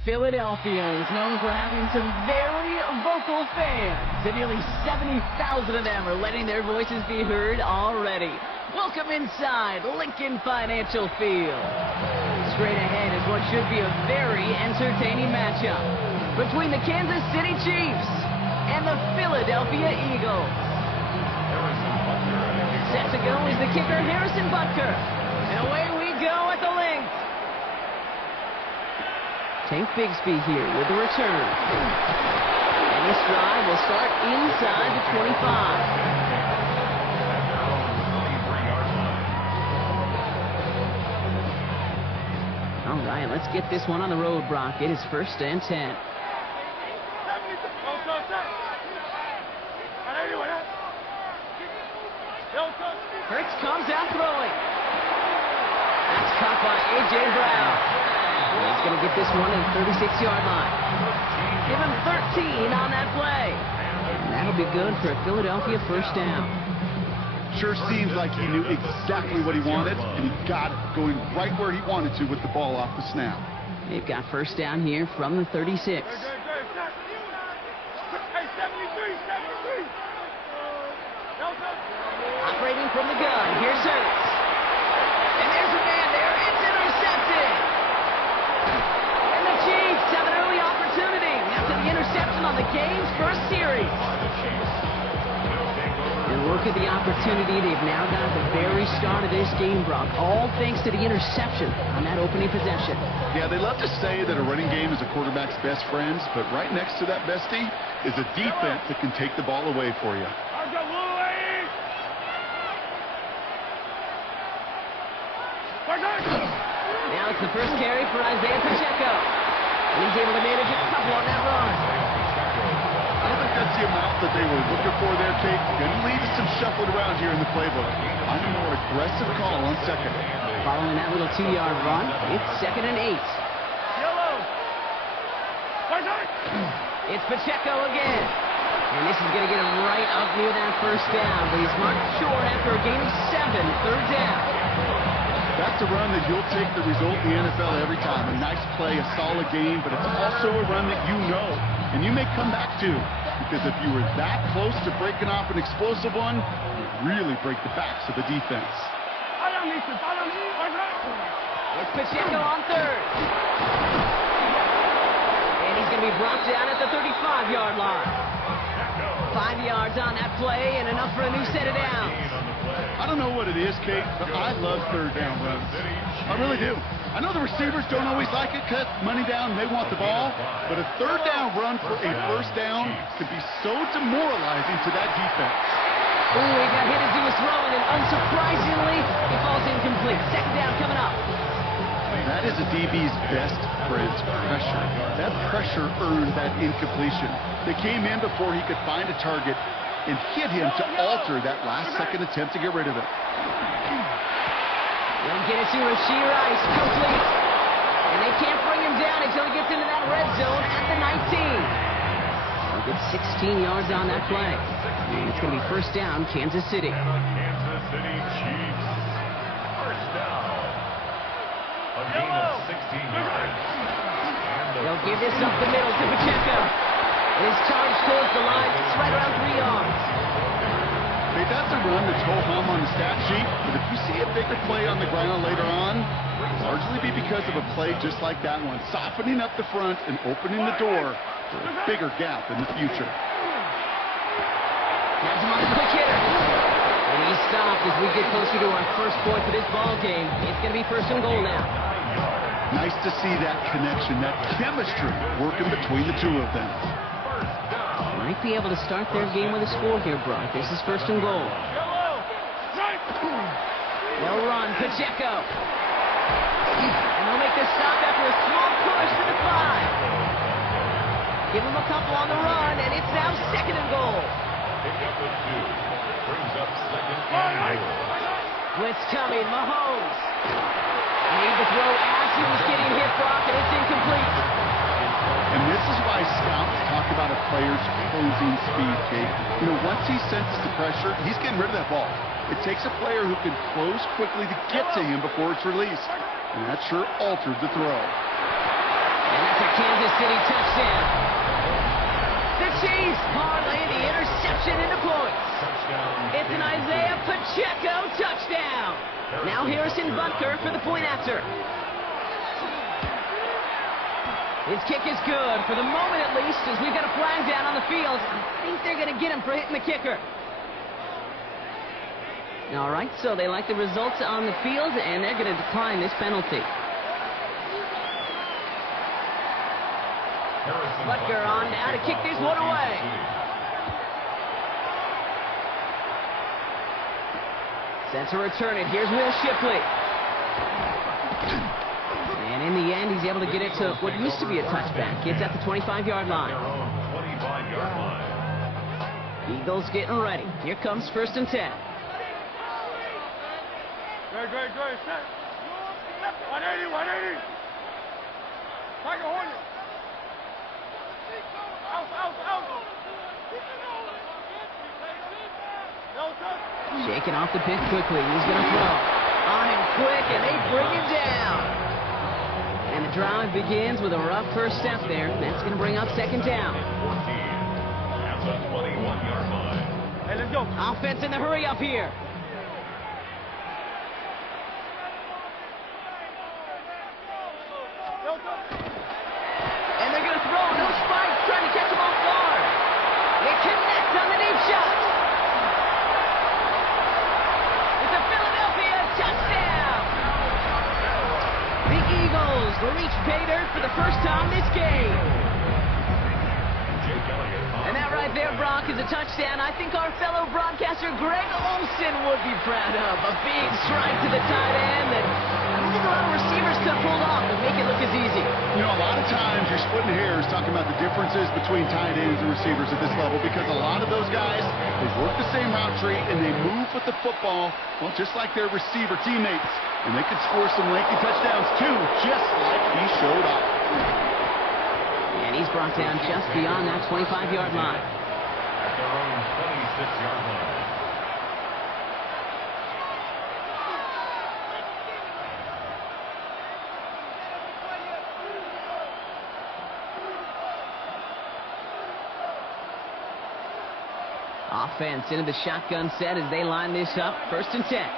Philadelphia is known for having some very vocal fans, and nearly 70,000 of them are letting their voices be heard already. Welcome inside Lincoln Financial Field. Straight ahead is what should be a very entertaining matchup between the Kansas City Chiefs and the Philadelphia Eagles. Set to go is the kicker, Harrison Butker. And away we go at the link. Tank Bigsby here with the return. And this drive will start inside the 25. All right, let's get this one on the road, Brock. It is 1st and 10. Hurts comes out throwing. That's caught by A.J. Brown. He's going to get this one at the 36-yard line. Give him 13 on that play. And that'll be good for a Philadelphia first down. Sure seems like he knew exactly what he wanted, and he got it going right where he wanted to with the ball off the snap. They've got first down here from the 36. Operating from the gun, here's Hurts. And there's a man there, it's intercepted. And the Chiefs have an early opportunity after the interception on the game's first series. And look at the opportunity they've now got at the very start of this game, Brock, all thanks to the interception on that opening possession. Yeah, they love to say that a running game is a quarterback's best friends, but right next to that bestie is a defense that can take the ball away for you. Now it's the first carry for Isaiah Pacheco. And he's able to manage a couple on that run. I don't think that's the amount that they were looking for there, Kate. Gonna leave some shuffled around here in the playbook. I'm a more aggressive call on second. Following that little 2-yard run, it's 2nd and 8. It's Pacheco again. And this is going to get him right up near that first down. But he's marked short after a gain of 7, 3rd down. That's a run that you'll take the result in the NFL every time. A nice play, a solid game, but it's also a run that you know and you may come back to, because if you were that close to breaking off an explosive one, you really break the backs of the defense. It's Pacheco on 3rd. And he's going to be brought down at the 35-yard line. 5 yards on that play and enough for a new set of downs. I don't know what it is, Kate, but I love 3rd down runs. I really do. I know the receivers don't always like it because money down, they want the ball, but a 3rd down run for a first down could be so demoralizing to that defense. Ooh, he got hit as he was throwing, and unsurprisingly, he falls incomplete. 2nd down coming up. That is a DB's best friend, pressure. That pressure earned that incompletion. They came in before he could find a target and hit him to alter that last-second attempt to get rid of it. They'll get it to Rashee Rice, complete. And they can't bring him down until he gets into that red zone at the 19. They'll get 16 yards on that play. And it's going to be first down, Kansas City. Kansas City Chiefs. First down. A gain of 16 yards. They'll give this up the middle to Pacheco. It is charged towards the line. It's right around 3 yards. Hey, that's a run that's ho-hum on the stat sheet, but if you see a bigger play on the ground later on, it'll largely be because of a play just like that one, softening up the front and opening the door for a bigger gap in the future. Now come on, quick hitter. And he's stopped as we get closer to our first point for this ball game. It's going to be 1st and goal now. Nice to see that connection, that chemistry working between the two of them. Might be able to start their game with a score here, Brock. This is 1st and goal. They'll run, Pacheco. And they'll make the stop after a small push to the 5. Give him a couple on the run, and it's now 2nd and goal. Pick up a 2. Brings up 2nd and goal. Blitz coming, Mahomes. Made the throw as he was getting hit, Brock, and it's incomplete. And this is why scouts talk about a player's closing speed, Kate. You know, once he senses the pressure, he's getting rid of that ball. It takes a player who can close quickly to get to him before it's released. And that sure altered the throw. And that's a Kansas City touchdown. The Chiefs parlay the interception into points. It's an Isaiah Pacheco touchdown. Now Harrison Butker for the point after. His kick is good, for the moment at least, as we've got a flag down on the field. I think they're going to get him for hitting the kicker. All right, so they like the results on the field, and they're going to decline this penalty. Butker on now to kick this one away. Set to return it. Here's Will Shipley. And in the end, he's able to get it to what used to be a touchback. It's at the 25-yard line. Eagles getting ready. Here comes 1st and 10. Great, set. 180. Tiger Hornet. Out. Shaking off the pick quickly. He's going to throw. On him quick, and they bring him down. And the drive begins with a rough first step there. That's going to bring up 2nd down. At the 21-yard line. Hey, let's go. Offense in the hurry up here. And they're going to throw. No spike, trying to catch him off guard. They connect on the deep shot. It's a Philadelphia touchdown. The Eagles reach pay dirt for the first time this game. And that right there, Brock, is a touchdown I think our fellow broadcaster Greg Olsen would be proud of. A big strike to the tight end that I don't think a lot of receivers could have pulled off and make it look as easy. You know, a lot of times you're splitting hairs talking about the differences between tight ends and receivers at this level, because a lot of those guys, they work the same route tree and they move with the football, well, just like their receiver teammates. And they could score some lengthy touchdowns too, just like he showed up. And he's brought down just beyond that 25-yard line. At their own 26-yard line. Offense into the shotgun set as they line this up. 1st and 10.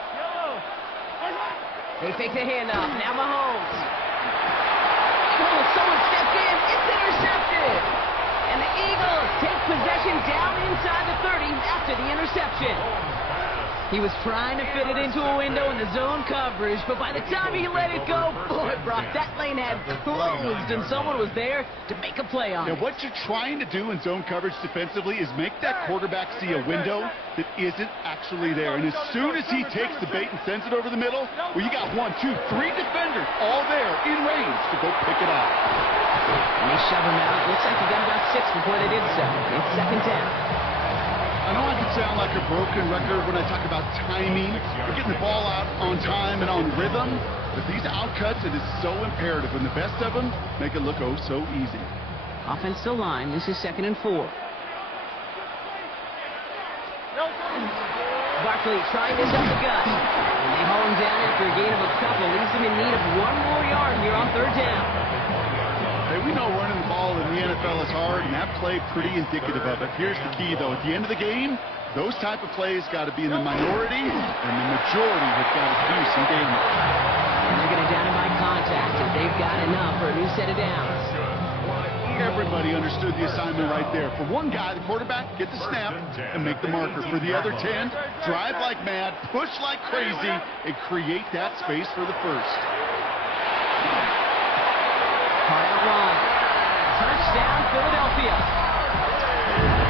They fake the handoff. Now Mahomes. Oh, someone stepped in. It's intercepted. And the Eagles take possession down inside the 30 after the interception. He was trying to fit it into a window in the zone coverage, but by the time he let it go, boy, Brock, that lane had closed, and someone was there to make a play on it. What you're trying to do in zone coverage defensively is make that quarterback see a window that isn't actually there. And as soon as he takes the bait and sends it over the middle, well, you got 1, 2, 3 defenders all there in range to go pick it up. And they shove him out. Looks like he got about 6 before they did so. It's 2nd down. I know I can sound like a broken record when I talk about timing, or getting the ball out on time and on rhythm, but these outcuts, it is so imperative, and the best of them make it look oh so easy. Offensive line, this is 2nd and 4. Barkley trying this up the gut, and they haul him down after a gain of a couple. Leaves him in need of 1 more yard here on 3rd down. Hey, we know running the ball in the NFL is hard, and that play pretty indicative of it. Here's the key, though. At the end of the game, those type of plays got to be in the minority, and the majority have got to do some damage. And they're going to down him by contact, and they've got enough for a new set of downs. Everybody understood the assignment right there. For one guy, the quarterback, get the snap and make the marker. For the other 10, drive like mad, push like crazy, and create that space for the first. Kyle Long. Touchdown, Philadelphia.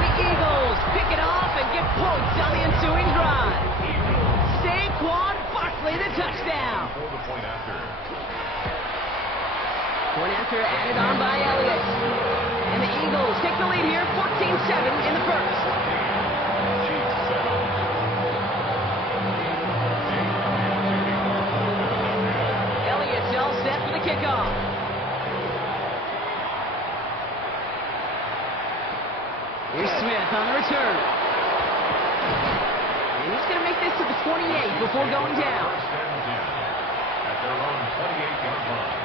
The Eagles pick it off and get points on the ensuing drive. Saquon Barkley, the touchdown. Point after. Point after added on by Elliott. And the Eagles take the lead here, 14-7 in the first. Elliott's all set for the kickoff. Here's Smith on the return. And he's going to make this to the 28 before going down. At their own 28-yard line.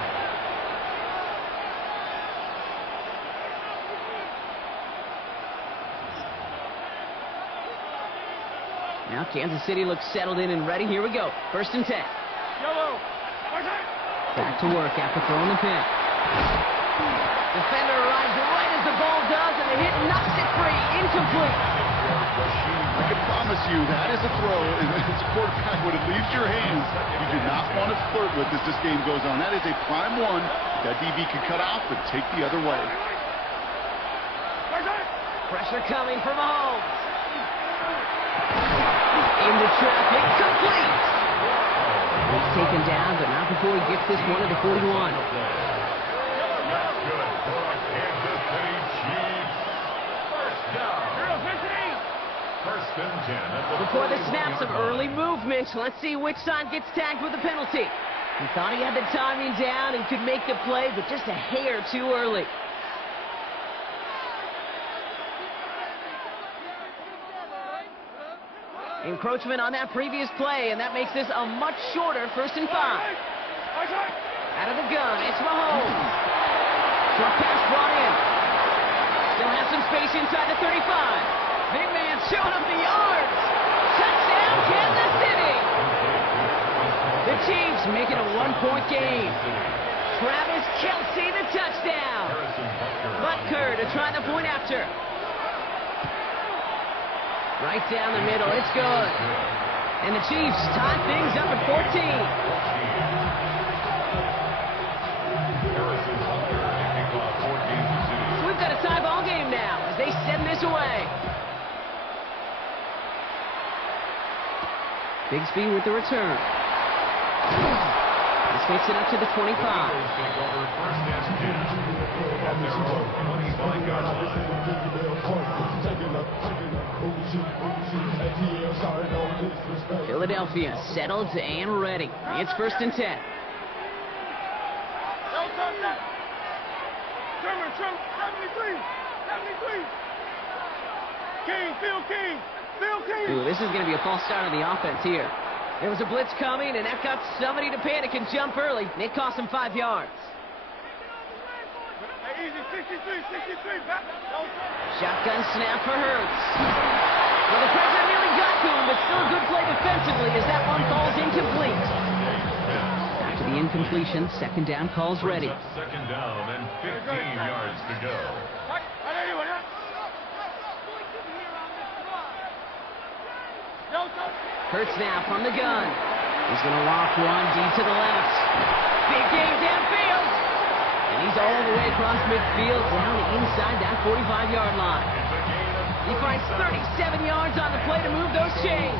Now Kansas City looks settled in and ready. Here we go. 1st and 10. Yellow. Back to work after throwing the pin. Defender arrives right as the ball does, and the hit knocks it free. Incomplete. I can promise you that is a throw, and as a quarterback, when it leaves your hands, you do not want to flirt with as this game goes on. That is a prime one that DB can cut off and take the other way. Pressure coming from Mahomes. Into traffic, complete. He's taken down, but not before he gets this one at the 41. Before the snap, some early movement. Let's see which side gets tagged with a penalty. He thought he had the timing down and could make the play, but just a hair too early. Encroachment on that previous play, and that makes this a much shorter 1st and 5. Out of the gun, it's Mahomes. Short pass brought in. Still has some space inside the 35. Big man showing up the yards. Touchdown, Kansas City. The Chiefs make it a 1-point game. Travis Kelce, the touchdown. Butker to try the point after. Right down the middle, it's good. And the Chiefs tie things up at 14. So we've got a tie ball game now as they send this away. Bigsby with the return. This makes it up to the 25. Philadelphia settled and ready. It's 1st and 10. German, 73. King, Phil King. Ooh, this is going to be a false start on the offense here. There was a blitz coming, and that got somebody to panic and jump early. It cost him 5 yards. Hey, easy, 63. Shotgun snap for Hurts. Well, the pressure nearly got to him, but still a good play defensively as that one falls incomplete. After the incompletion, 2nd down calls ready. 2nd down and 15 yards to go. Hurts now from the gun. He's going to walk one deep to the left. Big game downfield. And he's all the way across midfield down inside that 45-yard line. He finds 37 yards on the play to move those chains.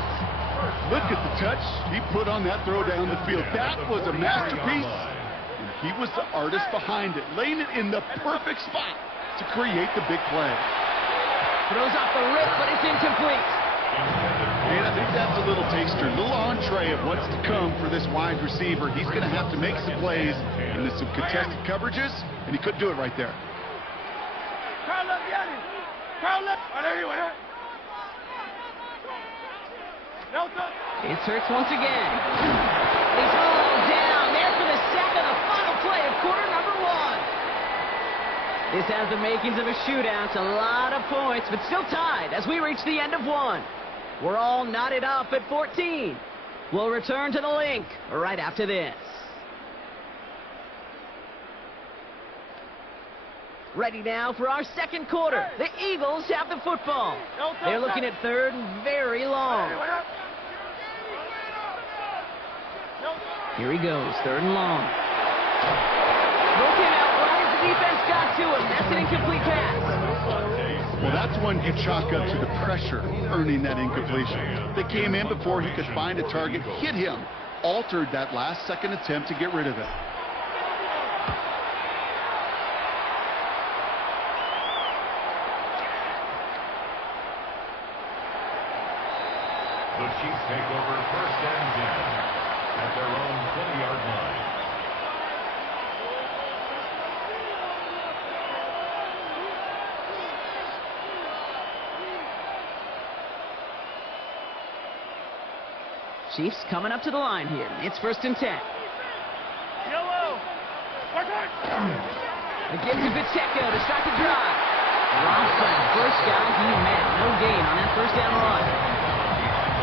Look at the touch he put on that throw down the field. That was a masterpiece. And he was the artist behind it, laying it in the perfect spot to create the big play. Throws off the rip, but it's incomplete. And I think that's a little taster, a little entree of what's to come for this wide receiver. He's going to have to make some plays into some contested coverages, and he couldn't do it right there. It's Hurts once again. He's all down there for the sack on the final play of quarter number 1. This has the makings of a shootout, a lot of points, but still tied as we reach the end of 1. We're all knotted up at 14. We'll return to the link right after this. Ready now for our 2nd quarter. The Eagles have the football. They're looking at 3rd and very long. Here he goes, 3rd and long. Broken out right as the defense got to him. That's an incomplete pass. Well, that's one you chalk up to the pressure earning that incompletion. They came in before he could find a target, hit him, altered that last-second attempt to get rid of it. The Chiefs take over 1st and 10 at their own 20-yard line. Chiefs coming up to the line here. It's 1st and 10. Yellow. Again to Pacheco to start the drive. First down, he met. No gain on that 1st down run.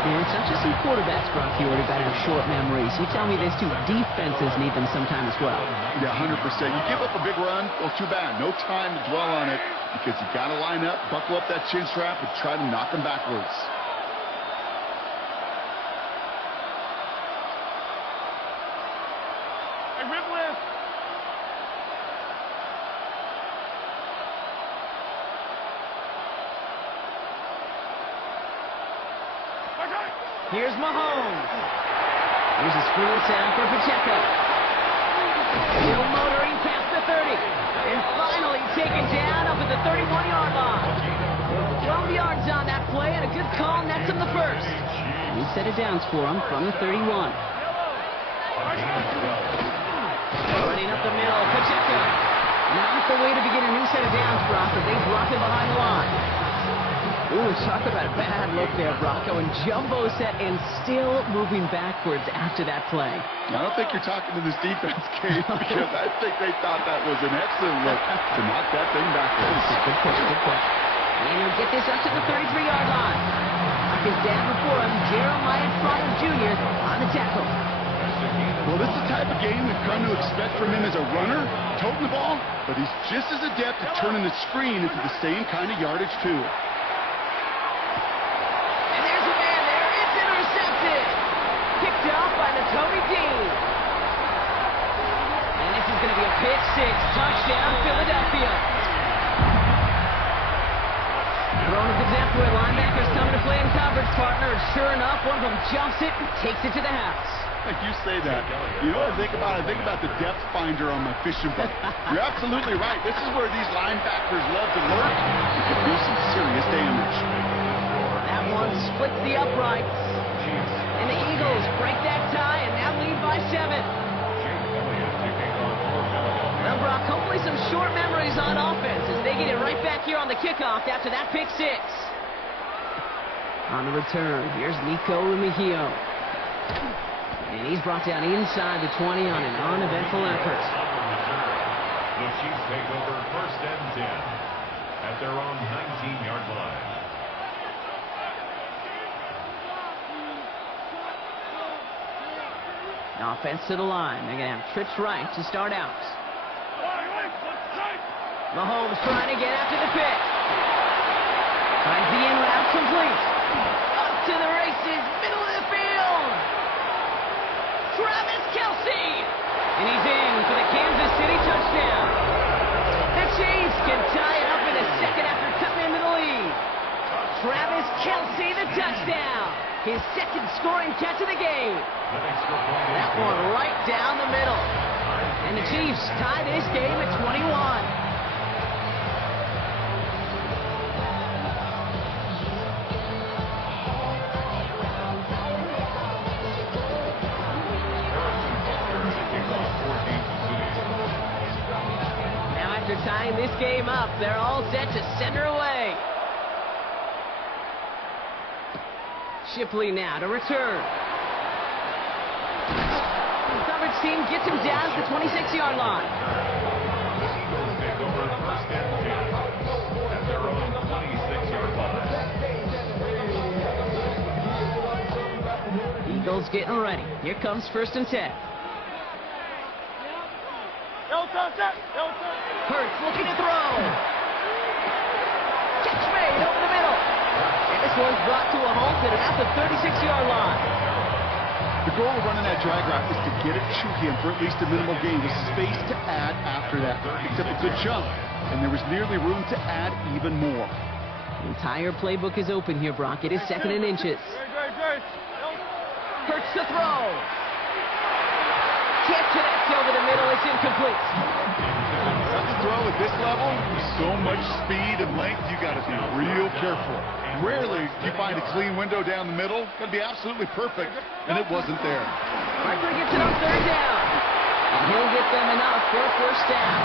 Yeah, it's not just some quarterbacks, Brock, you already got to have short memories. You tell me this too, defenses need them sometime as well. Yeah, 100%. You give up a big run, well, too bad. No time to dwell on it because you got to line up, buckle up that chin strap, and try to knock them backwards. Hey, rip left. Here's Mahomes. Here's a screen sound for Pacheco. Still motoring past the 30. And finally taken down up at the 31-yard line. 12 yards on that play and a good call nets him the first. New set of downs for him from the 31. Running up the middle, Pacheco. Not the way to begin a new set of downs, Brock, but they drop him behind the line. Ooh, talk about a bad look there, Bronco, and jumbo set and still moving backwards after that play. I don't think you're talking to this defense, Kate, because I think they thought that was an excellent look to knock that thing backwards. Good push, good push. And he'll get this up to the 33-yard line. Knock is down before him, Jeremiah Trotter Jr. on the tackle. Well, this is the type of game we've come to expect from him as a runner, toting the ball, but he's just as adept at turning the screen into the same kind of yardage, too. Picked up by the Tony Dean. And this is going to be a pick six. Touchdown, Philadelphia. Throwing a good snap where linebackers coming to play in coverage, partner. And sure enough, one of them jumps it and takes it to the house. Like you say that. You know what I think about? I think about the depth finder on my fishing boat. You're absolutely right. This is where these linebackers love to lurk and can do some serious damage. That one splits the uprights. And the Eagles break that tie and now lead by 7. Well, Brock, hopefully some short memories on offense as they get it right back here on the kickoff after that pick six. On the return, here's Nico Remigio. And he's brought down inside the 20 on an uneventful effort. The Chiefs take over first and 10 at their own 19-yard line. Offense to the line. They're going to have trips right to start out. Mahomes trying to get after the pick. Finds the in route complete. Up to the races, middle of the field. Travis Kelce. And he's in for the Kansas City touchdown. The Chiefs can tie it up in a second after cutting into the lead. Travis Kelce, the touchdown. His second scoring catch of the game. That one right down the middle. And the Chiefs tie this game at 21. Now after tying this game up, they're all set to send her away. Shipley now to return. The coverage team gets him down to the 26-yard line. The Eagles take over first and 10 at their own 26-yard line. Eagles getting ready. Here comes first and 10. Hurts looking to throw. Catch made over the middle. And this one's brought to a halt at about the 36-yard line. The goal of running that drag route is to get it to him for at least a minimal gain with space to add after that. Picked up a good chunk, and there was nearly room to add even more. The entire playbook is open here, Brock. It is second and inches. Hurts to throw. Can't connect over the middle. It's incomplete. Let's throw at this level, with so much speed and length, you got to be real careful. Rarely do you find a clean window down the middle. Got to be absolutely perfect, and it wasn't there. Parker gets it on third down. And he'll get them enough for a first down.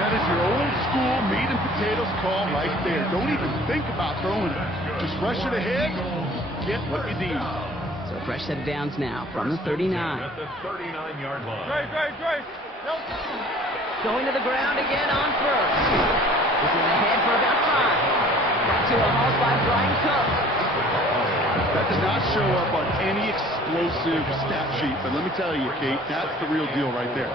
That is your old school meat and potatoes call right there. Don't even think about throwing it. Just rush it ahead, get what you need. So a fresh set of downs now from the 39. At the 39-yard line. Going to the ground again on first. This is ahead for about 5. Brought to a halt by Brian Cook. That does not show up on any explosive stat sheet, but let me tell you, Kate, that's the real deal right there.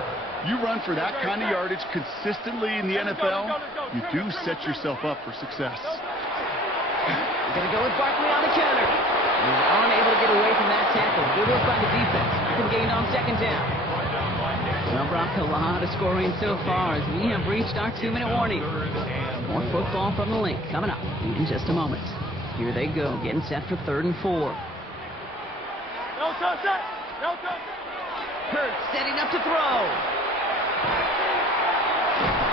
You run for that kind of yardage consistently in the NFL, you do set yourself up for success. He's going to go with Barkley on the counter. He's unable to get away from that tackle. Good work by the defense. Nothing gained on second down. Well, Brock, a lot of scoring so far as we have reached our 2-minute warning. More football from the link coming up in just a moment. Here they go, getting set for 3rd and 4. No touch that. No touch. Hurts setting up to throw.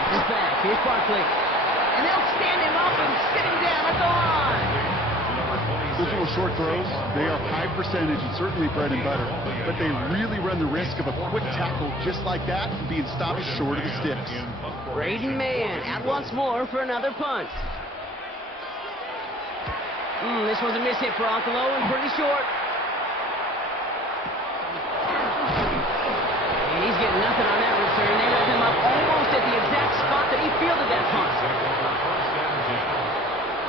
He's back. Here's Barkley. And they'll stand him up and sit him down at the line. Those little short throws, they are high percentage and certainly bread and butter, but they really run the risk of a quick tackle just like that and being stopped short of the sticks. Braden Mann out once more for another punt. This was a miss hit, Brock, low and pretty short. And he's getting nothing on that return. They left him up almost at the exact spot that he fielded that punt.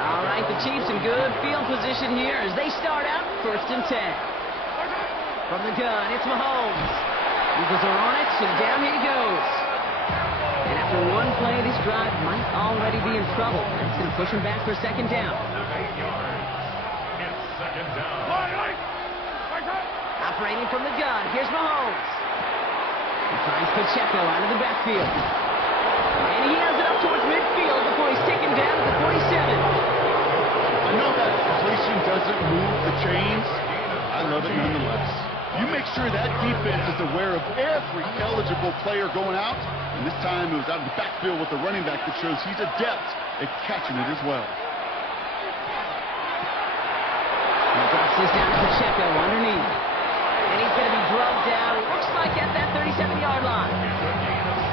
All right, the Chiefs in good field position here as they start out 1st and 10. From the gun, it's Mahomes. Eagles are on it, and down he goes. And after one play, this drive might already be in trouble. That's going to push him back for 2nd down. Operating from the gun, here's Mahomes. He finds Pacheco out of the backfield. And he has it up towards midfield before he's taken down at the 47. I know that completion doesn't move the chains. I love it nonetheless. You make sure that defense is aware of every eligible player going out. And this time it was out of the backfield with the running back that shows he's adept at catching it as well. He drops this down to Pacheco underneath. And he's going to be drugged down, looks like at that 37-yard line.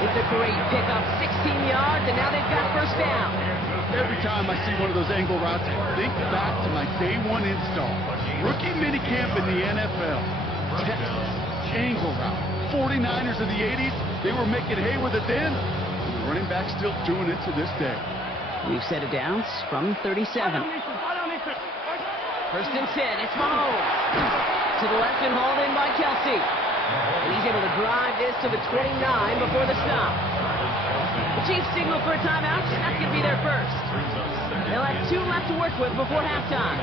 It's a great pickup, 16 yards, and now they've got 1st down. Every time I see one of those angle routes, I think back to my day 1 install. Rookie minicamp in the NFL. Texas, angle route. 49ers of the 80s, they were making hay with it then. And the running back's still doing it to this day. We've set it down from 37. 1st and 10, it's Mahomes. To the left and hauled in by Kelsey. And he's able to drive this to the 29 before the stop. The Chiefs signal for a timeout. That's going to be their first. They'll have 2 left to work with before halftime.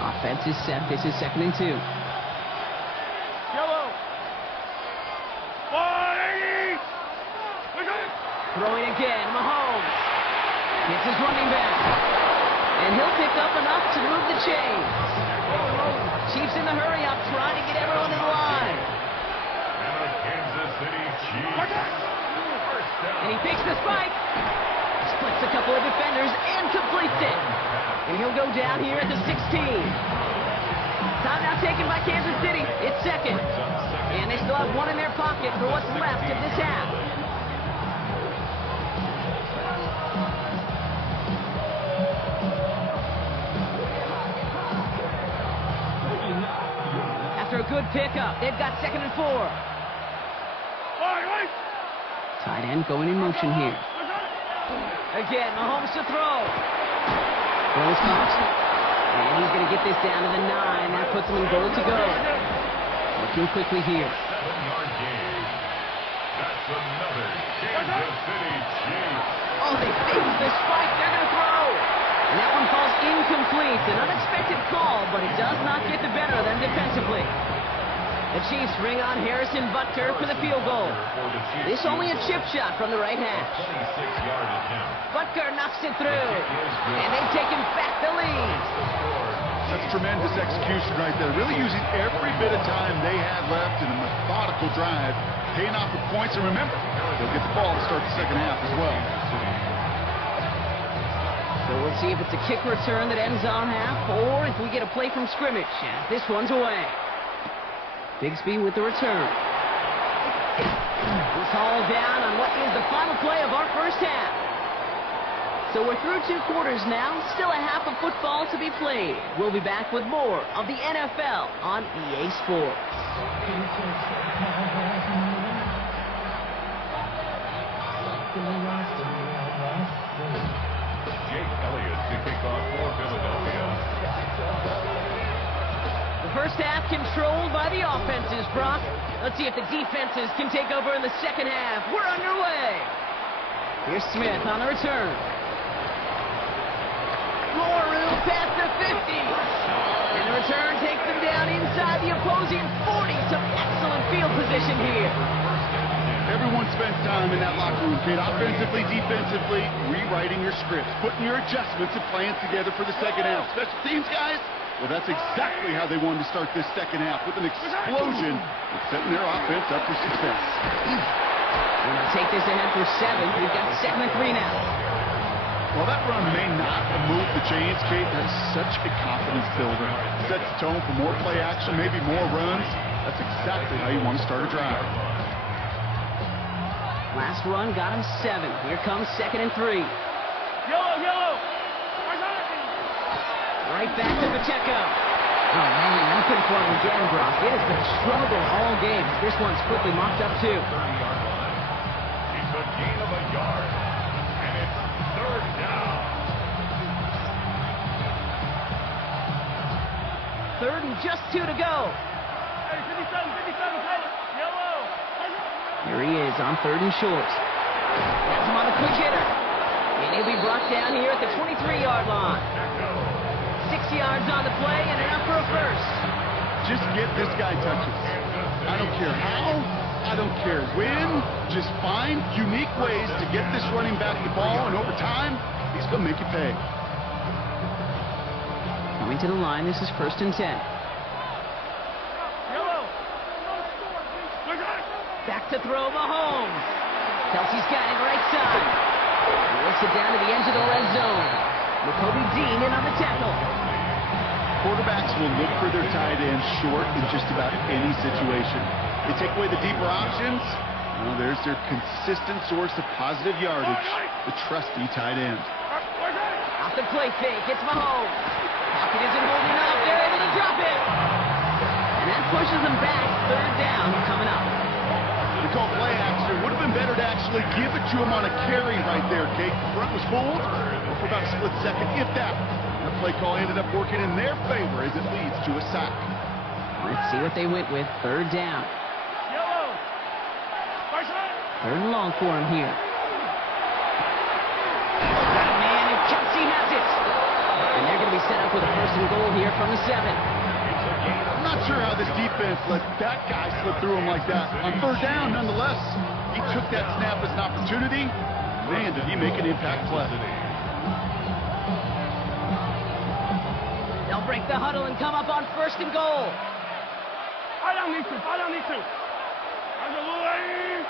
Offense is set. This is 2nd and 2. Yellow. 180. Throwing again, Mahomes. Gets his running back. And he'll pick up enough to move the chains. Chiefs in the hurry up, trying to get everyone in line. Kansas City Chiefs. And he picks the spike. Splits a couple of defenders and completes it. And he'll go down here at the 16. Timeout taken by Kansas City. It's 2nd. And they still have 1 in their pocket for what's left of this half. After a good pickup, they've got 2nd and 4. Tight end going in motion here. Again, Mahomes to throw. Throws caught. And he's going to get this down to the 9. That puts him in goal to go. Looking quickly here. 7-yard gain. That's another Kansas City Chiefs. Oh, they faked the spike. They're going to throw. And that one falls incomplete. An unexpected call, but it does not get the better of them defensively. The Chiefs bring on Harrison Butker for the field goal. This only a chip shot from the right hash. 26-yard attempt. Butker knocks it through. And they've taken back the lead. That's tremendous execution right there. Really using every bit of time they had left in a methodical drive, paying off with points. And remember, they'll get the ball to start the 2nd half as well. So we'll see if it's a kick return that ends on half, or if we get a play from scrimmage. This one's away. Bigsby with the return. This hauled down on what is the final play of our 1st half. So we're through 2 quarters now. Still a half of football to be played. We'll be back with more of the NFL on EA Sports. Jake Elliott to kick off for Philadelphia. The first half controlled by the offenses, Brock. Let's see if the defenses can take over in the second half. We're underway. Here's Smith on the return. More room past the 50. And the return takes them down inside the opposing 40. Some excellent field position here. Everyone spends time in that locker room, kid. Offensively, defensively, rewriting your scripts, putting your adjustments and plans together for the second half. Special teams, guys, well, that's exactly how they wanted to start this second half, with an explosion and setting their offense up for success. And they'll take this ahead for 7. We've got 7-3 now. Well, that run may not have moved the chains, Kate. That's such a confidence builder. Sets the tone for more play action, maybe more runs. That's exactly how you want to start a drive. Last run got him 7. Here comes 2nd and 3. Yellow. Right back to Pacheco. Oh, man, nothing for him again, Brock. It has been a struggle all game. This one's quickly mopped up, too. 30-yard line. It's a gain of a yard. And it's 3rd down. 3rd and just 2 to go. Hey, 57, yellow. Here he is on 3rd and short. Has him on the quick hitter. And he'll be brought down here at the 23-yard line. 6 yards on the play and enough for a first. Just get this guy touches. I don't care how, I don't care when. Just find unique ways to get this running back the ball, and over time, he's going to make you pay. Coming to the line, this is 1st and 10. Yellow. Back to throw Mahomes. Kelsey's got it right side. He works it down to the edge of the red zone. Jacoby Dean in on the tackle. Quarterbacks will look for their tight end short in just about any situation. They take away the deeper options. Well, there's their consistent source of positive yardage, the trusty tight end. Off the play fake, it's Mahomes. Pocket isn't holding up, they're able to drop it. And that pushes them back. 3rd down coming up. They call play action. Would have been better to actually give it to him on a carry right there, Kate. The front was fooled for about a split second, if that. The play call ended up working in their favor as it leads to a sack. Let's see what they went with. 3rd down. Yellow. 3rd and long for him here. Got a man, and Kelsey has it. And they're going to be set up with a 1st and goal here from the 7. I'm not sure how this defense let that guy slip through him like that. On 3rd down, nonetheless, he took that snap as an opportunity. Man, did he make an impact play. They'll break the huddle and come up on 1st and goal. I don't need to. I'm the Louis.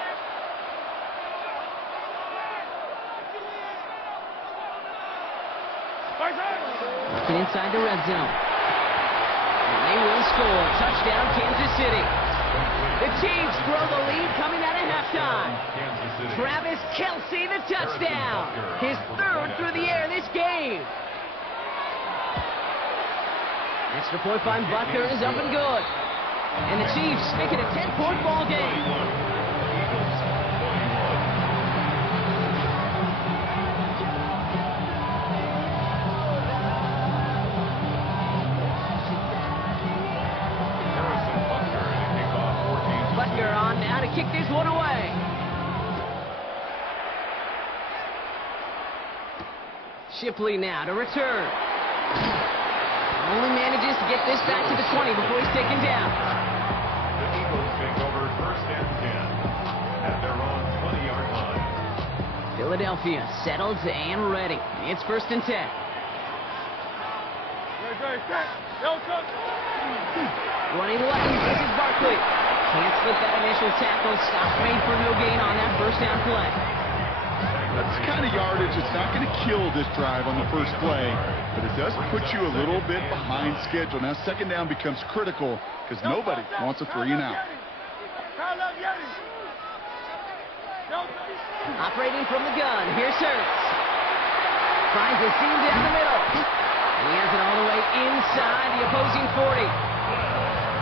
Get inside the red zone. And they will score. Touchdown, Kansas City. The Chiefs grow the lead coming out of halftime. Travis Kelce, the touchdown. His 3rd through the air this game. Extra point by Butker is up and good. And the Chiefs make it a 10-point ball game. Butker on now to kick this one away. Shipley now to return. Only manages to get this back to the 20 before he's taken down. The Eagles take over 1st and 10 at their own 20-yard line. Philadelphia settles and ready. It's 1st and 10. Running left, this is Barkley. Can't split that initial tackle. Stop made for no gain on that 1st down play. That's the kind of yardage that's not going to kill this drive on the first play, but it does put you a little bit behind schedule. Now 2nd down becomes critical because nobody wants a 3 and out. Operating from the gun, here's Hurts. Finds the seam down the middle. And he has it all the way inside the opposing 40.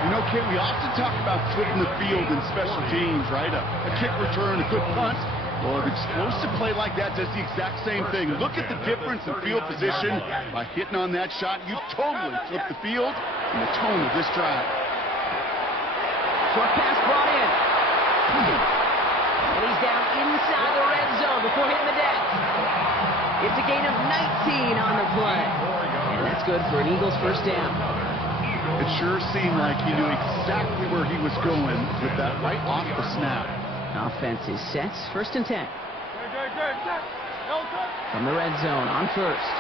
You know, Kate, we often talk about flipping the field in special teams, right? A kick return, a good punt. Well, an explosive play like that does the exact same thing. Look at the difference in field position. By hitting on that shot, you totally flip the field and the tone of this drive. Short pass brought in. And he's down inside the red zone before hitting the deck. It's a gain of 19 on the play. And that's good for an Eagles first down. It sure seemed like he knew exactly where he was going with that right off the snap. Offense is set. First and 10. From the red zone on first.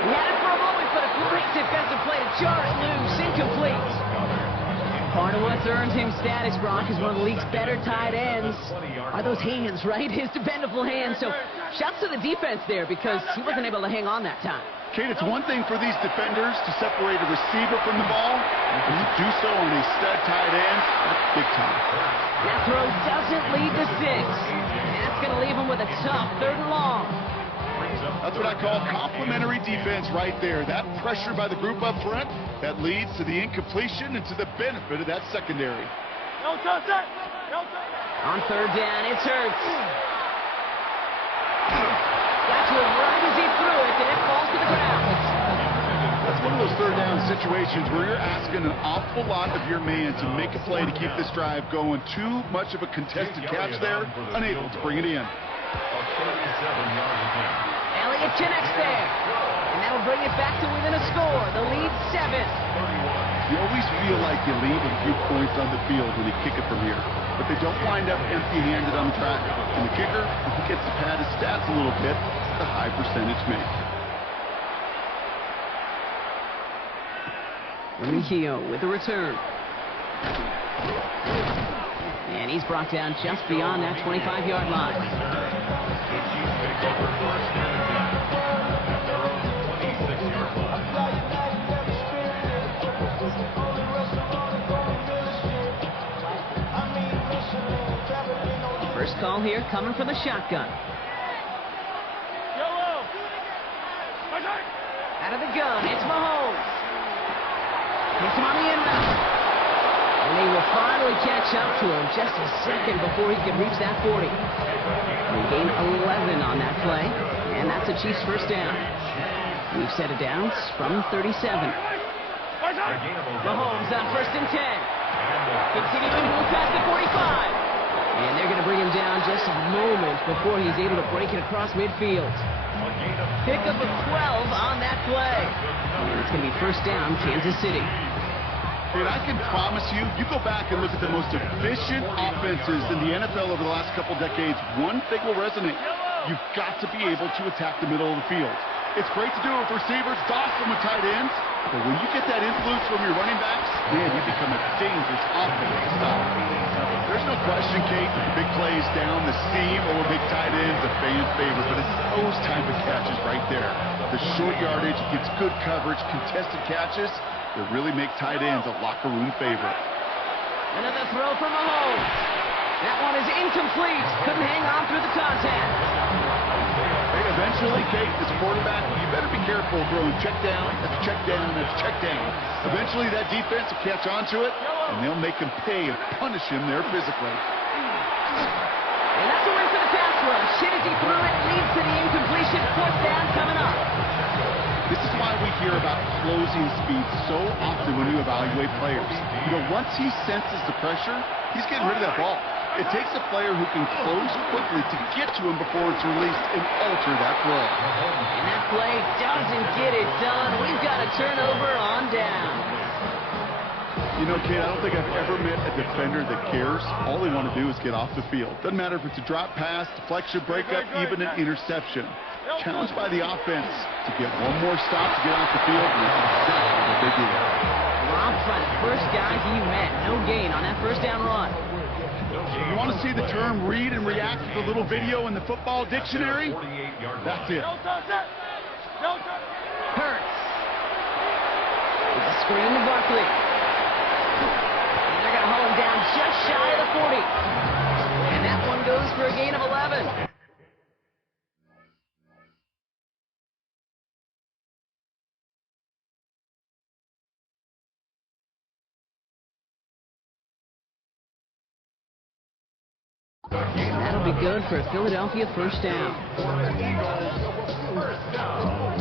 He had it for a moment, but a great defensive play to jar it loose. Incomplete. Part of what's earned him status, Brock, is one of the league's better tight ends. Are those hands, right? His dependable hands. So shouts to the defense there because he wasn't able to hang on that time. Kate, it's one thing for these defenders to separate a receiver from the ball, but to do so on a stud tight end, that's big time. That throw doesn't lead to 6. That's going to leave him with a tough 3rd and long. That's what I call complimentary defense right there. That pressure by the group up front, that leads to the incompletion and to the benefit of that secondary. On 3rd down, it's Hurts. Got to him right as he threw it, and it falls to the ground. That's one of those 3rd down situations where you're asking an awful lot of your man to make a play to keep this drive going. Too much of a contested catch there, unable to bring it in. Elliott connects there, and that'll bring it back to within a score. The lead 7. You always feel like you leave a few points on the field when you kick it from here, but they don't wind up empty-handed on the track. And the kicker, if he gets to pad his stats a little bit, the high percentage make. Remigio with the return. And he's brought down just beyond that 25-yard line. First call here coming from the shotgun. Out of the gun, it's Mahomes. Hits him on the end route. And they will finally catch up to him just a second before he can reach that 40. They gain 11 on that play, and that's a Chiefs first down. We've set it down from 37. Mahomes on 1st and 10. Continuing to move past the 45. And they're going to bring him down just a moment before he's able to break it across midfield. Pickup of 12 on that play. And it's going to be first down, Kansas City. And I can promise you, you go back and look at the most efficient offenses in the NFL over the last couple decades, one thing will resonate. You've got to be able to attack the middle of the field. It's great to do it with receivers, it's awesome with tight ends, but when you get that influence from your running backs, man, you become a dangerous offense to stop. There's no question, Kate, big plays down the seam over big tight ends, a fan favorite, but it's those type of catches right there. The short yardage, gets good coverage, contested catches, that really make tight ends a locker room favorite. Another throw from Mahomes. That one is incomplete. Couldn't hang on through the contact. Hey, eventually, Kate, as a quarterback, you better be careful throwing check down, that's check down, that's check down. Eventually, that defense will catch on to it, and they'll make him pay and punish him there physically. And that's a win for the pass rush. Hit as he threw it, leads to the incompletion. 4th down coming up. This is why we hear about closing speed so often when you evaluate players. You know, once he senses the pressure, he's getting rid of that ball. It takes a player who can close quickly to get to him before it's released and alter that throw. And that play doesn't get it done. We've got a turnover on down. You know, Kate, I don't think I've ever met a defender that cares. All they want to do is get off the field. Doesn't matter if it's a drop pass, deflection, breakup, even an interception. Challenged by the offense to get one more stop to get off the field, and that's exactly what they do. Robbed by the first guy he met. No gain on that first down run. You want to see the term read and react with a little video in the football dictionary? That's it. Hurts. It's a screen to Barkley. And they're going to haul him down just shy of the 40. And that one goes for a gain of 11. That'll be good for a Philadelphia first down. First down.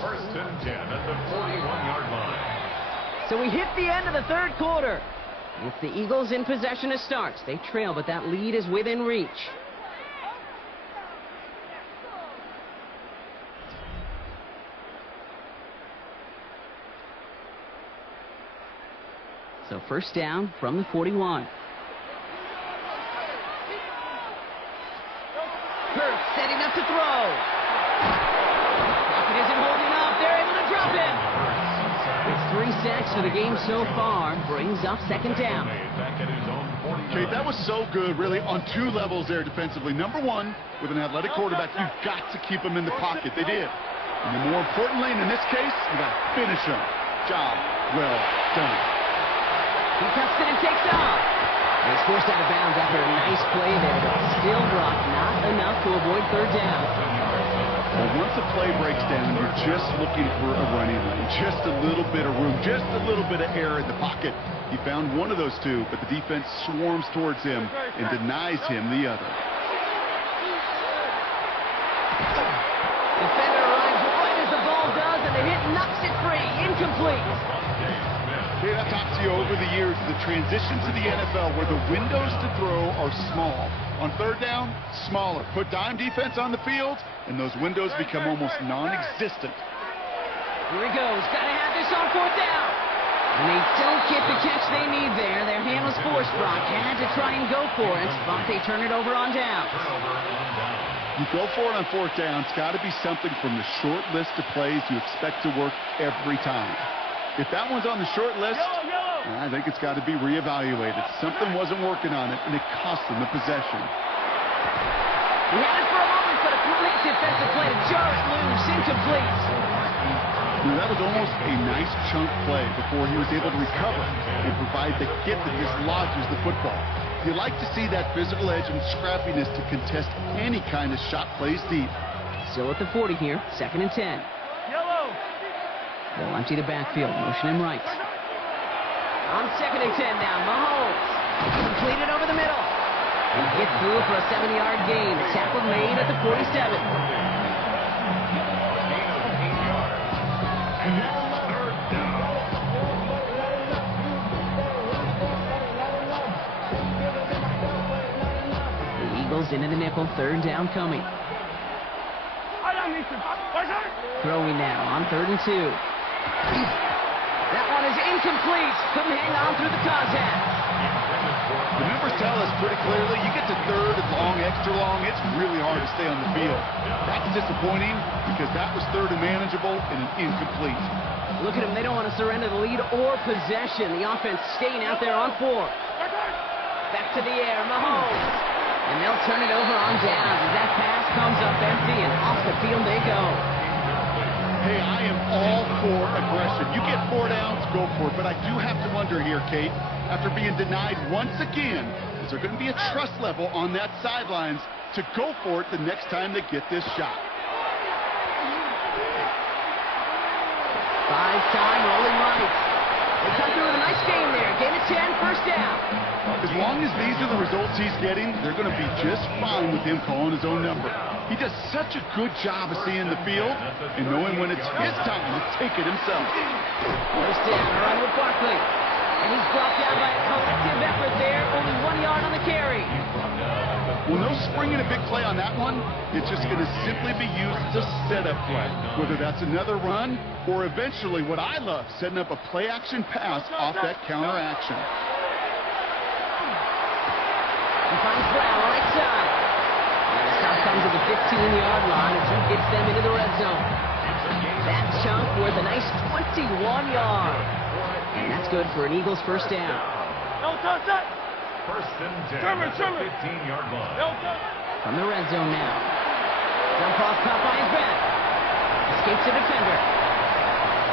First and 10 at the 41-yard line. So we hit the end of the third quarter. With the Eagles in possession to start. They trail, but that lead is within reach. So first down from the 41. Hurts setting up to throw. Pocket isn't holding up. They're able to drop him. It's 3 sacks for the game so far. Brings up second down. Okay, that was so good, really, on 2 levels there defensively. Number one, with an athletic quarterback, you've got to keep him in the pocket. They did. And then more importantly, and in this case, you got to finish him. Job well done. He cuts it and takes off. He's forced out of bounds after a nice play there, but still dropped not enough to avoid third down. Well, once a play breaks down, you're just looking for a running lane, just a little bit of room, just a little bit of air in the pocket. He found one of those 2, but the defense swarms towards him and denies him the other. Defender arrives right as the ball does, and the hit knocks it free. Incomplete. Hey, I've talked to you over the years, the transition to the NFL where the windows to throw are small. On third down, smaller. Put dime defense on the field, and those windows become almost non-existent. Here he goes. Got to have this on fourth down. And they don't get the catch they need there. Their hand was forced, Brock. Had to try and go for it, but they turn it over on down. You go for it on fourth down, it's got to be something from the short list of plays you expect to work every time. If that one's on the short list, I think it's got to be reevaluated. Something wasn't working on it, and it cost them the possession. He had it for a moment, but a great defensive play to jar it loose. Incomplete. That was almost a nice chunk play before he was able to recover and provide the hit that dislodges the football. You like to see that physical edge and scrappiness to contest any kind of shot plays deep. Still at the 40 here, second and 10. They'll empty the backfield, motion him right. On second and 10 now, Mahomes. Completed over the middle. He gets through for a 7-yard gain. The tackle made at the 47. The Eagles into the nickel, third down coming. Throwing now on third and 2. That one is incomplete. Couldn't hang on through the contact. The numbers tell us pretty clearly, you get to third and long, extra long, it's really hard to stay on the field. That's disappointing because that was third and manageable and an incomplete. Look at them. They don't want to surrender the lead or possession. The offense staying out there on 4. Back to the air, Mahomes. And they'll turn it over on down as that pass comes up empty and off the field they go. Hey, I am all for aggression. You get 4 downs, go for it. But I do have to wonder here, Kate, after being denied once again, is there going to be a trust level on that sidelines to go for it the next time they get this shot? 5-time rolling right. They come through with a nice game there. Gain of 10, first down. As long as these are the results he's getting, they're going to be just fine with him calling his own number. He does such a good job of seeing the field and knowing when it's his time to take it himself. First down, a run with Barkley. And he's brought down by a collective effort there. Only 1 yard on the carry. Well, no springing a big play on that one. It's just going to simply be used as a setup play. Whether that's another run or eventually what I love, setting up a play-action pass off that counter action. He finds Brown right side. And the stop comes at the 15-yard line as he gets them into the red zone. That chunk worth a nice 21 yards. And that's good for an Eagles first down. First and 10 at the 15-yard line. From the red zone now. Jump off caught by his back. Escapes the defender.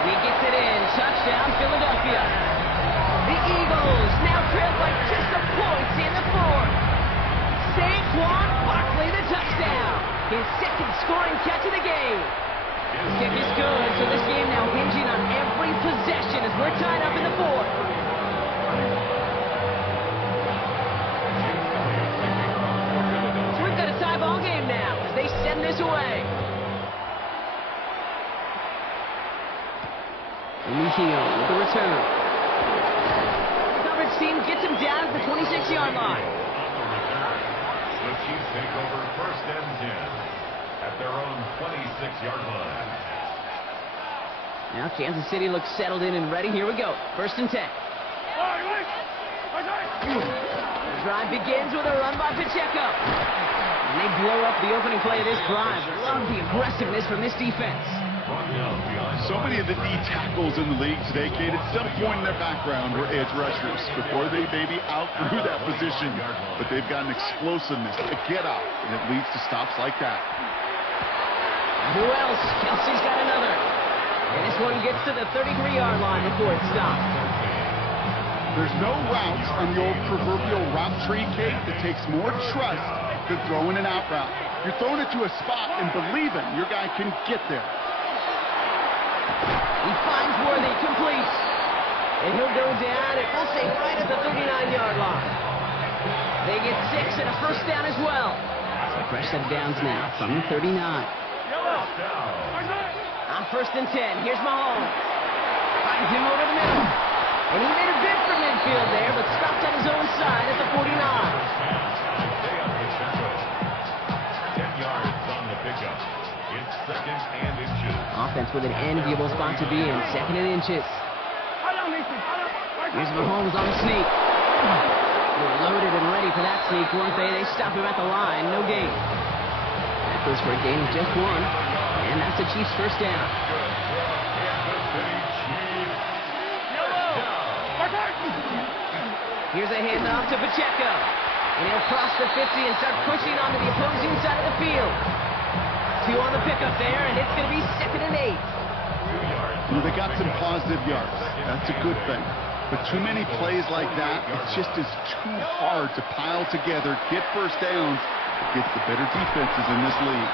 He gets it in. Touchdown, Philadelphia. The Eagles now trail by just a point in the 4th. Saquon Barkley the touchdown. His second scoring catch of the game. His kick is good, so this game now hinging on every possession as we're tied up in the 4th. Keown with the return. Coverage team gets him down at the 26-yard line. The Chiefs take over 1st and 10 at their own 26-yard line. Now Kansas City looks settled in and ready. Here we go. 1st and 10. The drive begins with a run by Pacheco. And they blow up the opening play of this drive. Love the aggressiveness from this defense. So many of the D tackles in the league today, Kate, at some point in their background were edge rushers before they maybe outgrew that position. But they've got an explosiveness, a get out, and it leads to stops like that. Who else? Kelsey's got another. And this one gets to the 33-yard line before it stops. There's no route on the old proverbial route tree, Kate, that takes more trust than throwing an out route. You're throwing it to a spot and believing your guy can get there. He finds Worthy, complete. And he'll go down at, we'll say, right at the 39-yard line. They get 6 and a 1st down as well. So fresh set of downs now from the 39. On 1st and 10, here's Mahomes. Finds him over the middle. And he made a bid for midfield there, but stopped on his own side at the 49. 10 yards on the pickup. It's 2nd and inches. Offense with an enviable spot to be in, 2nd and inches. Here's Mahomes on the sneak. They were loaded and ready for that sneak, weren't they? They stop him at the line, no gain. That goes for a gain of just 1. And that's the Chiefs' 1st down. Here's a handoff to Pacheco. And he'll cross the 50 and start pushing onto the opposing side of the field. 2 on the pickup there, and it's going to be 2nd and 8. Well, they got some positive yards. That's a good thing. But too many plays like that, it just is too hard to pile together, get 1st downs against the better defenses in this league.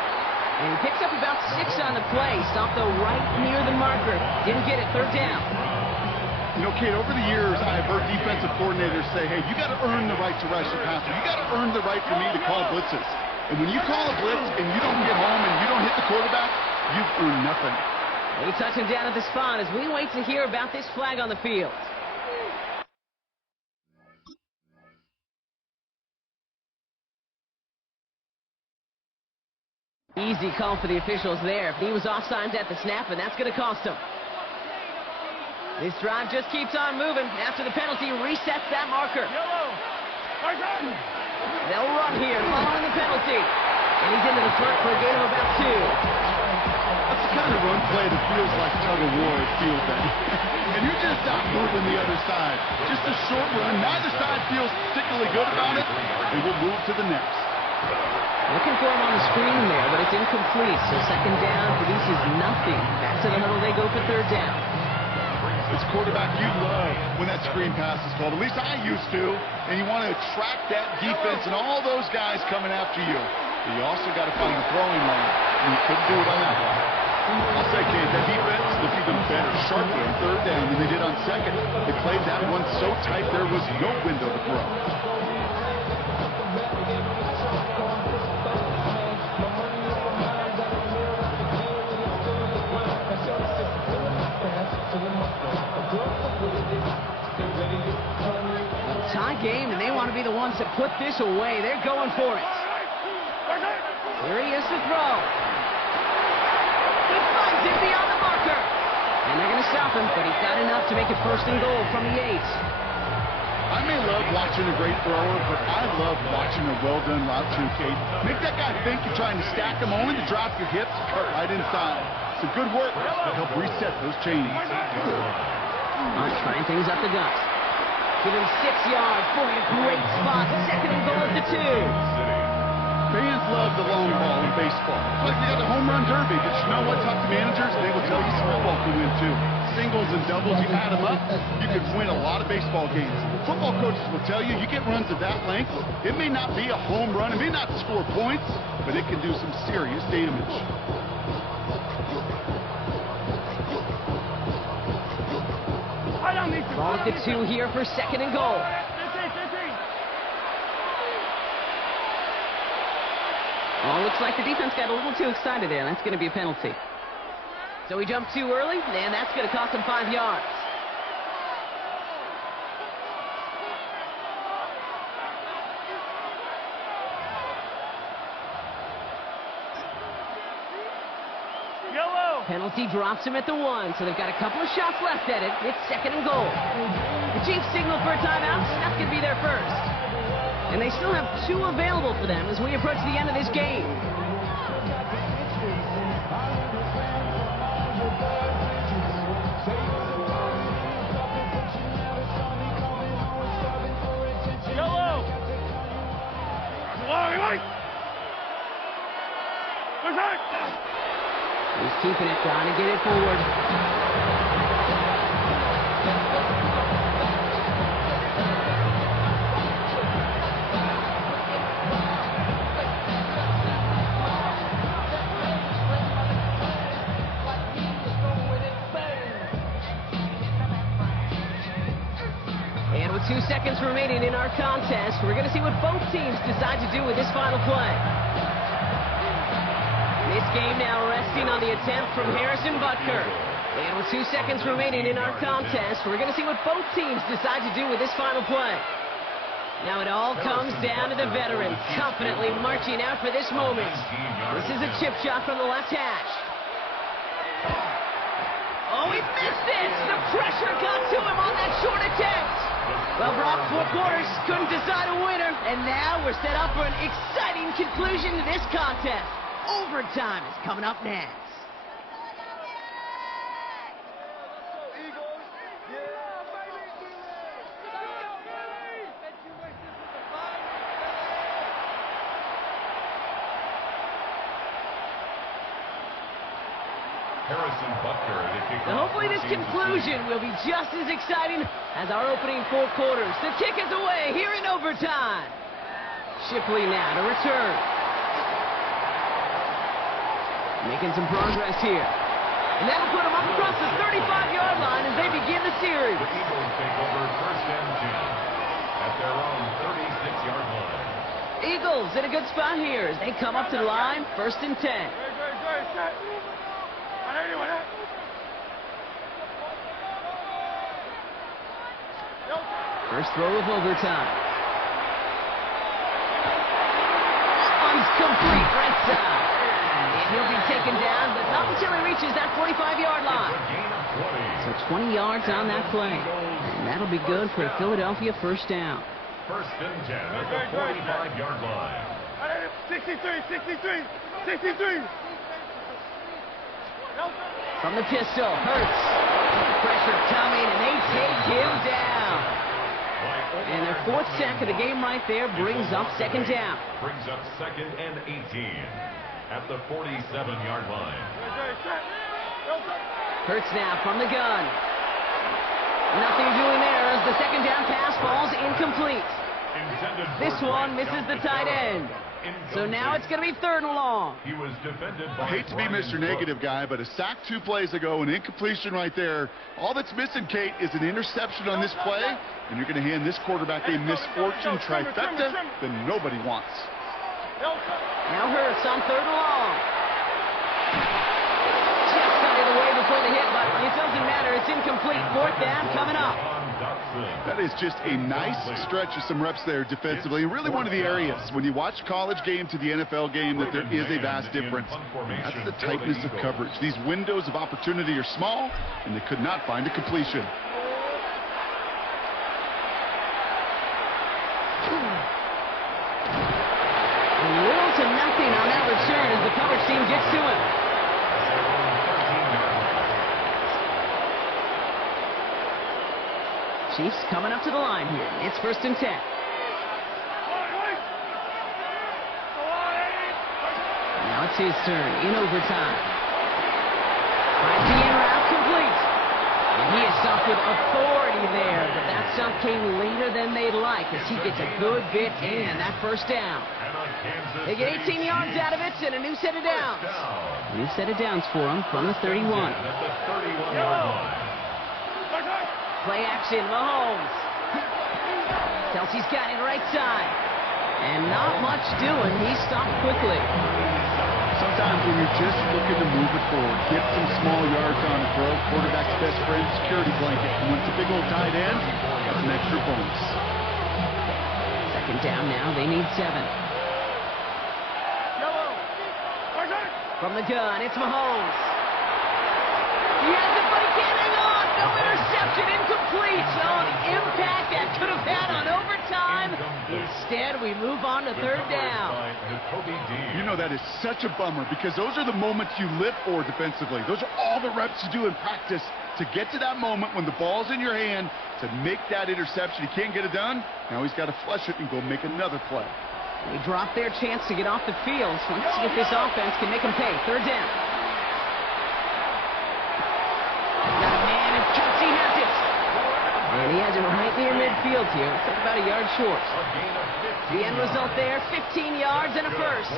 And he picks up about 6 on the play. Stopped though right near the marker. Didn't get it, 3rd down. You know, Kate, over the years, I've heard defensive coordinators say, hey, you got to earn the right to rush the passer. You got to earn the right for me to call blitzes. And when you call a blitz and you don't get home and you don't hit the quarterback, you've earned nothing. They touch him down at the spot as we wait to hear about this flag on the field. Easy call for the officials there. He was offsides at the snap, and that's going to cost him. This drive just keeps on moving. After the penalty, resets that marker. They'll run here following the penalty. And he's into the front for a gain of about 2. That's the kind of run play that feels like tug-of-war at field then. And you're just not moving the other side. Just a short run. Neither side feels particularly good about it. And we'll move to the next. Looking for him on the screen there, but it's incomplete. So 2nd down produces nothing. Back to the huddle they go for 3rd down. As quarterback, you love when that screen pass is called. At least I used to. And you want to attract that defense and all those guys coming after you. But you also got to find the throwing lane. And you couldn't do it on that one. I'll say, Kate, that defense looked even better, sharper on 3rd down than they did on 2nd. They played that one so tight there was no window to throw. Tie game, and they want to be the ones to put this away. They're going for it. Here he is to throw. He finds it beyond the marker. And they're going to stop him, but he's got enough to make it 1st and goal from the 8. I may love watching a great thrower, but I love watching a well-done route too, Kate. Make that guy think you're trying to stack him, only to drop your hips, cut right inside. Some good work to help reset those chains. Hunt trying things up the gut. Give him 6 yards. Boy, a great spot. 2nd and goal at the 2. Fans love the long ball in baseball. It's like they got the home run derby, but you know what? Talk to managers, they will tell you football can win too. Singles and doubles, you add them up, you can win a lot of baseball games. Football coaches will tell you, you get runs of that length, it may not be a home run, it may not score points, but it can do some serious damage. Ball at the 2 here for 2nd and goal. Well, looks like the defense got a little too excited there. That's going to be a penalty. So he jumped too early, and that's going to cost him 5 yards. Yellow. Penalty drops him at the 1, so they've got a couple of shots left at it. It's 2nd and goal. The Chiefs signal for a timeout. That's going to be their first. And they still have 2 available for them as we approach the end of this game. Yellow. He's keeping it, trying to get it forward. And with 2 seconds remaining in our contest, we're going to see what both teams decide to do with this final play. This game now resting on the attempt from Harrison Butker. And with 2 seconds remaining in our contest, we're going to see what both teams decide to do with this final play. Now it all comes down to the veterans, confidently marching out for this moment. This is a chip shot from the left hash. Oh, he missed it! The pressure got to him on that short attempt. Well, Brock, 4 quarters couldn't decide a winner, and now we're set up for an exciting conclusion to this contest. Overtime is coming up next. Harrison Butker, the kicker. Now hopefully this conclusion will be just as exciting as our opening 4 quarters. The kick is away here in overtime. Shipley now to return. Making some progress here. And that'll put him up across the 35-yard line as they begin the series. The Eagles take over 1st and 10 at their own 36-yard line. Eagles in a good spot here as they come up to the line, 1st and 10. First throw of overtime. One's complete right side. And he'll be taken down, but not until he reaches that 45-yard line. So 20 yards on that play. And that'll be good for a Philadelphia first down. 1st and 10 at the 45-yard line. 63. From the pistol, Hurts. Pressure coming, and they take him down. And their 4th sack of the game right there brings up 2nd down. Brings up 2nd and 18 at the 47-yard line. Hurts now from the gun. Nothing doing there as the 2nd down pass falls incomplete. This one misses the tight end. So now it's going to be 3rd and long. He was defended by I hate to be Mr. Negative guy, but a sack 2 plays ago, an incompletion right there. All that's missing, Kate, is an interception on this play, and you're going to hand this quarterback a misfortune trifecta that nobody wants. Now Hurts on 3rd and long. Just got it away before the hit, but it doesn't matter. It's incomplete. 4th down coming up. That is just a nice stretch of some reps there defensively. And really one of the areas, when you watch college game to the NFL game, that there is a vast difference. That's the tightness of coverage. These windows of opportunity are small, and they could not find a completion. Little to nothing on that return as the coverage team gets to him. Chiefs coming up to the line here. It's 1st and 10. Now it's his turn in overtime. Finds the in route complete. And he is stumped with authority there, but that stump came later than they'd like as he gets a good bit in that 1st down. They get 18 yards out of it and a new set of downs. New set of downs for him from the 31. Play action, Mahomes. Kelsey's got it right side. And not much doing. He stopped quickly. Sometimes when you're just looking to move it forward, get some small yards on the throw, quarterback's best friend, security blanket. And when it's a big old tight end, that's an extra bonus. Second down now, they need 7. From the gun, it's Mahomes. He has it, but he can't hang on. No interception, incomplete. Oh, the impact that could have had on overtime. Instead, we move on to third down. You know, that is such a bummer because those are the moments you live for defensively. Those are all the reps you do in practice to get to that moment when the ball's in your hand to make that interception. He can't get it done. Now he's got to flush it and go make another play. They drop their chance to get off the field. So let's see if this offense can make them pay. Third down. Got a man, and Kelsey has it. And he has it right near midfield here. It's about a yard short. The end result there, 15 yards and a first.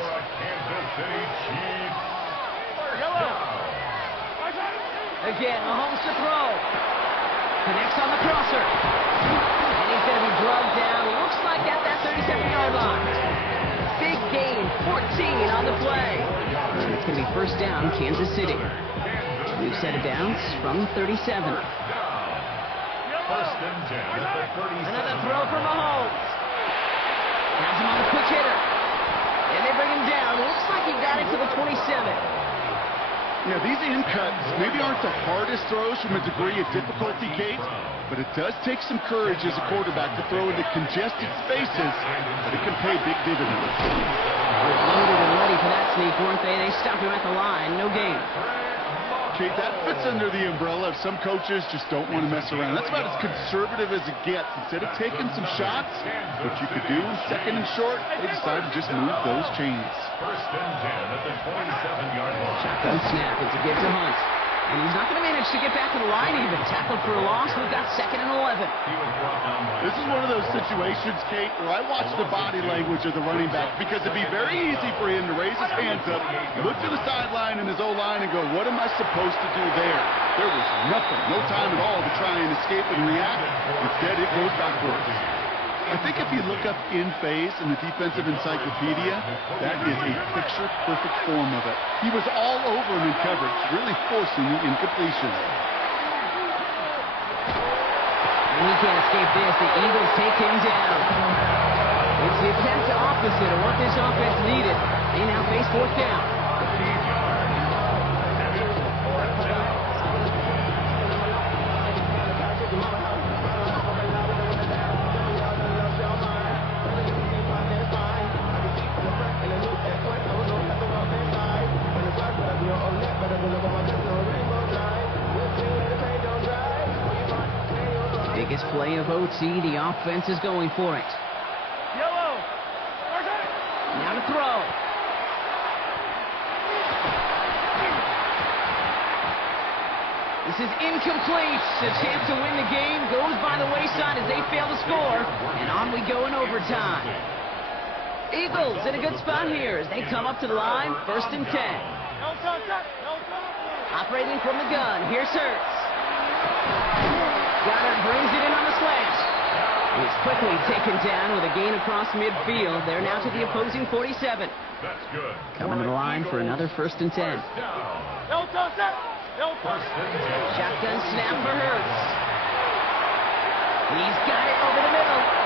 Again, Mahomes to throw. Connects on the crosser. And he's going to be drugged down. Looks like at that 37-yard line. Big gain, 14 on the play. And it's going to be first down, Kansas City. New set of downs from 37. First and 10 at the 37. Another throw for Mahomes. Has him on a quick hitter. And they bring him down. Looks like he got it to the 27. Yeah, these in cuts maybe aren't the hardest throws from a degree of difficulty, Kate, but it does take some courage as a quarterback to throw into congested spaces, but it can pay big dividends. Loaded and ready for that sneak, weren't they? They stopped him at the line. No gain. Kate, that fits under the umbrella of some coaches just don't want to mess around. That's about as conservative as it gets. Instead of taking some shots, what you could do in second and short, they decided to just move those chains. First and 10 at the 27-yard line. Shotgun snap. It's a give to Hunt. And he's not going to manage to get back to the line even. Tackled for a loss. We've got second and 11. This is one of those situations, Kate, where I watch the body language of the running back because it'd be very easy for him to raise his hands up, look to the sideline and his O-line and go, what am I supposed to do there? There was nothing, no time at all to try and escape and react. Instead, it goes backwards. I think if you look up in phase in the defensive encyclopedia, that is a picture-perfect form of it. He was all over him in coverage, really forcing the incompletion. And he can't escape this. The Eagles take him down. It's the exact opposite of what this offense needed. They now face fourth down. Biggest play of OT, the offense is going for it. Now to throw. This is incomplete. A chance to win the game goes by the wayside as they fail to score. And on we go in overtime. Eagles in a good spot here as they come up to the line, first and 10. Operating from the gun, here's Hurts. Goddard brings it in on the slash. He's quickly taken down with a gain across midfield. They're now to the opposing 47. That's good. Coming to the line for another first and 10. Shotgun snap for Hurts. He's got it over the middle.